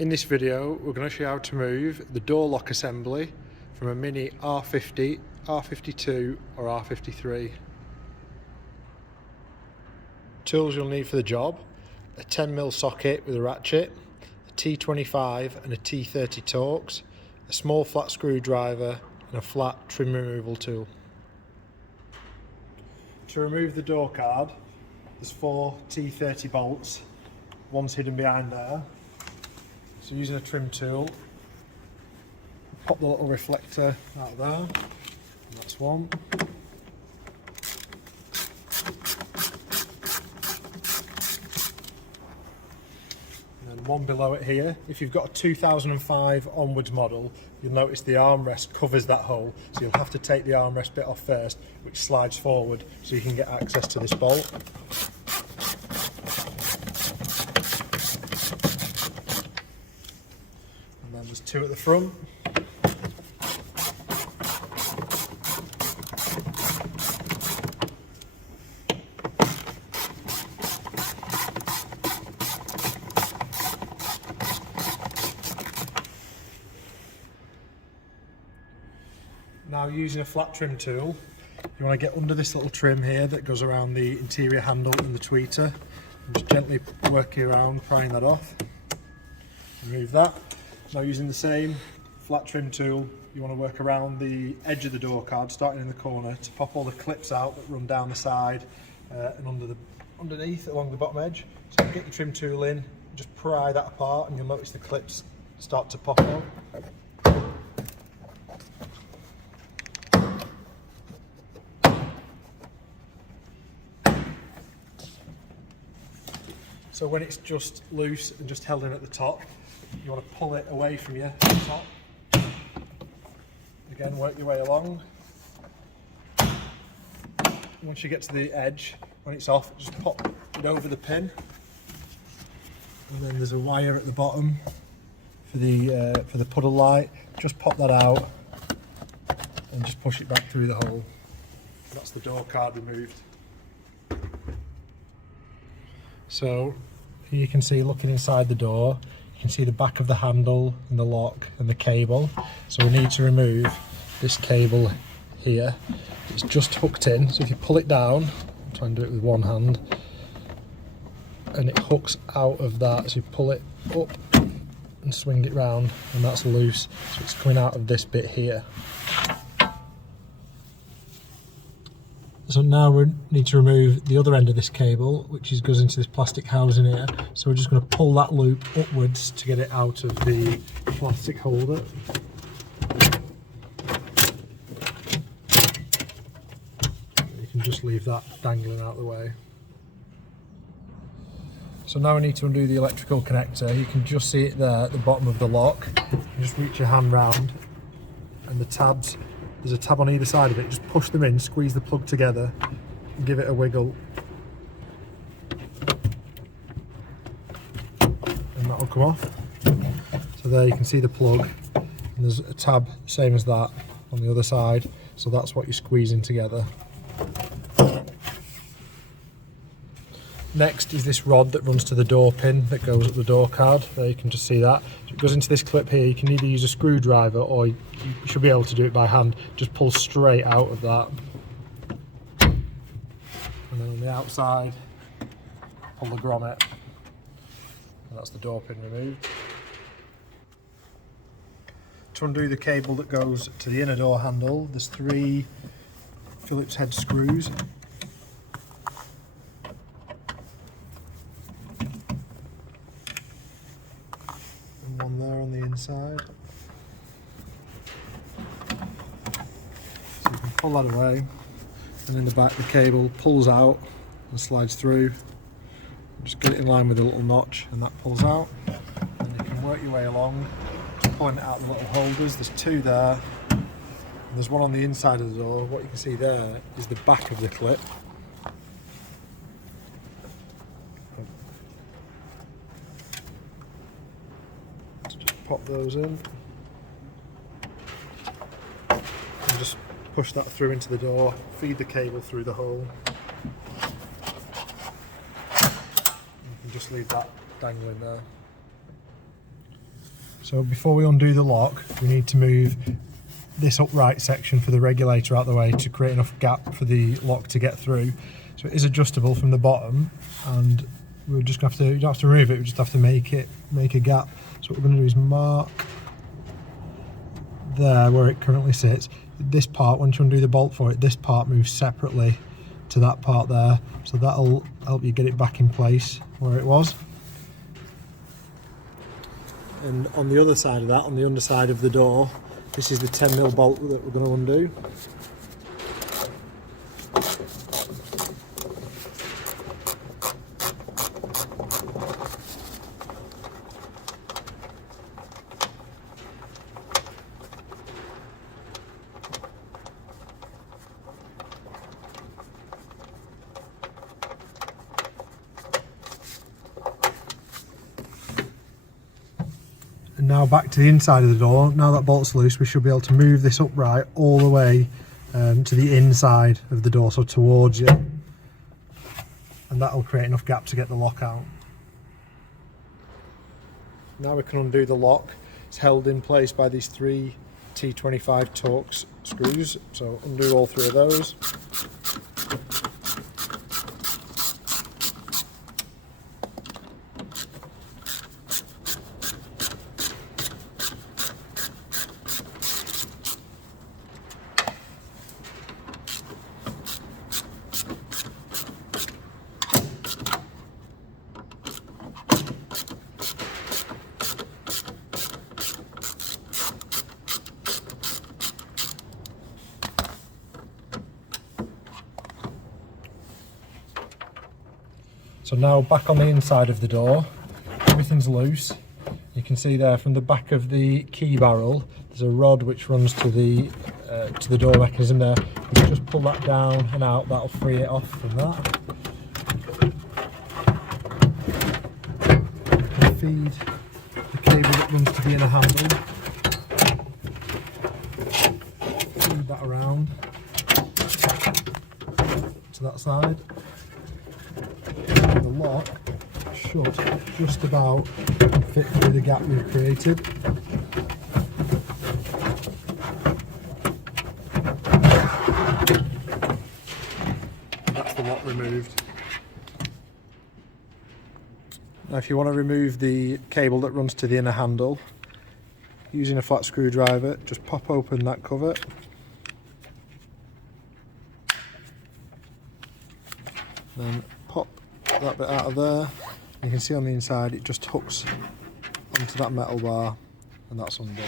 In this video we're going to show you how to move the door lock assembly from a Mini R50, R52 or R53. Tools you'll need for the job: a 10mm socket with a ratchet, a T25 and a T30 Torx, a small flat screwdriver and a flat trim removal tool. To remove the door card, there's 4 T30 bolts, one's hidden behind there. So using a trim tool, pop the little reflector out there, that's one. And then one below it here. If you've got a 2005 onwards model, you'll notice the armrest covers that hole, so you'll have to take the armrest bit off first, which slides forward so you can get access to this bolt. And then there's 2 at the front. Now, using a flat trim tool, you want to get under this little trim here that goes around the interior handle and the tweeter, and just gently work it around, prying that off. Remove that. Now, using the same flat trim tool, you want to work around the edge of the door card, starting in the corner, to pop all the clips out that run down the side and underneath along the bottom edge. So get your trim tool in, just pry that apart, and you'll notice the clips start to pop out. So when it's just loose and just held in at the top, you want to pull it away from you at the top. Again, work your way along. Once you get to the edge, when it's off, just pop it over the pin. And then there's a wire at the bottom for the puddle light. Just pop that out and just push it back through the hole. That's the door card removed. So here you can see, looking inside the door, you can see the back of the handle and the lock and the cable. So we need to remove this cable here. It's just hooked in, so if you pull it down, I'll try and do it with one hand, and it hooks out of that, so you pull it up and swing it round, and that's loose, so it's coming out of this bit here. So now we need to remove the other end of this cable, which goes into this plastic housing here. So we're just going to pull that loop upwards to get it out of the plastic holder. You can just leave that dangling out of the way. So now we need to undo the electrical connector. You can just see it there at the bottom of the lock. You just reach your hand round, and the tabs, there's a tab on either side of it, just push them in, squeeze the plug together and give it a wiggle, and that'll come off. So there you can see the plug, and there's a tab same as that on the other side, so that's what you're squeezing together. Next is this rod that runs to the door pin that goes at the door card. There you can just see that. So it goes into this clip here. You can either use a screwdriver or you should be able to do it by hand. Just pull straight out of that. And then on the outside, pull the grommet. And that's the door pin removed. To undo the cable that goes to the inner door handle, there's 3 Phillips head screws. One there on the inside. So you can pull that away, and in the back the cable pulls out and slides through. Just get it in line with the little notch, and that pulls out. And you can work your way along, just pulling it out of the little holders. There's 2 there, and there's one on the inside of the door. What you can see there is the back of the clip. Pop those in and just push that through into the door, feed the cable through the hole. You can just leave that dangling there. So before we undo the lock, we need to move this upright section for the regulator out of the way to create enough gap for the lock to get through. So it is adjustable from the bottom, and we're just going to have to, you don't have to remove it, we just have to make a gap. So what we're going to do is mark there where it currently sits. This part, once you undo the bolt for it, this part moves separately to that part there, so that'll help you get it back in place where it was. And on the other side of that, on the underside of the door, this is the 10mm bolt that we're going to undo. And now back to the inside of the door. Now that bolt's loose, we should be able to move this upright all the way to the inside of the door, so towards you. And that'll create enough gap to get the lock out. Now we can undo the lock. It's held in place by these 3 T25 Torx screws. So undo all 3 of those. So now back on the inside of the door, everything's loose. You can see there from the back of the key barrel, there's a rod which runs to the door mechanism there. You just pull that down and out, that'll free it off from that. You can feed the cable that runs to the inner handle. Feed that around to that side. The lock should just about fit through the gap we've created. That's the lock removed. Now if you want to remove the cable that runs to the inner handle, using a flat screwdriver, just pop open that cover. Then pop that bit out of there. You can see on the inside it just hooks onto that metal bar, and that's undone.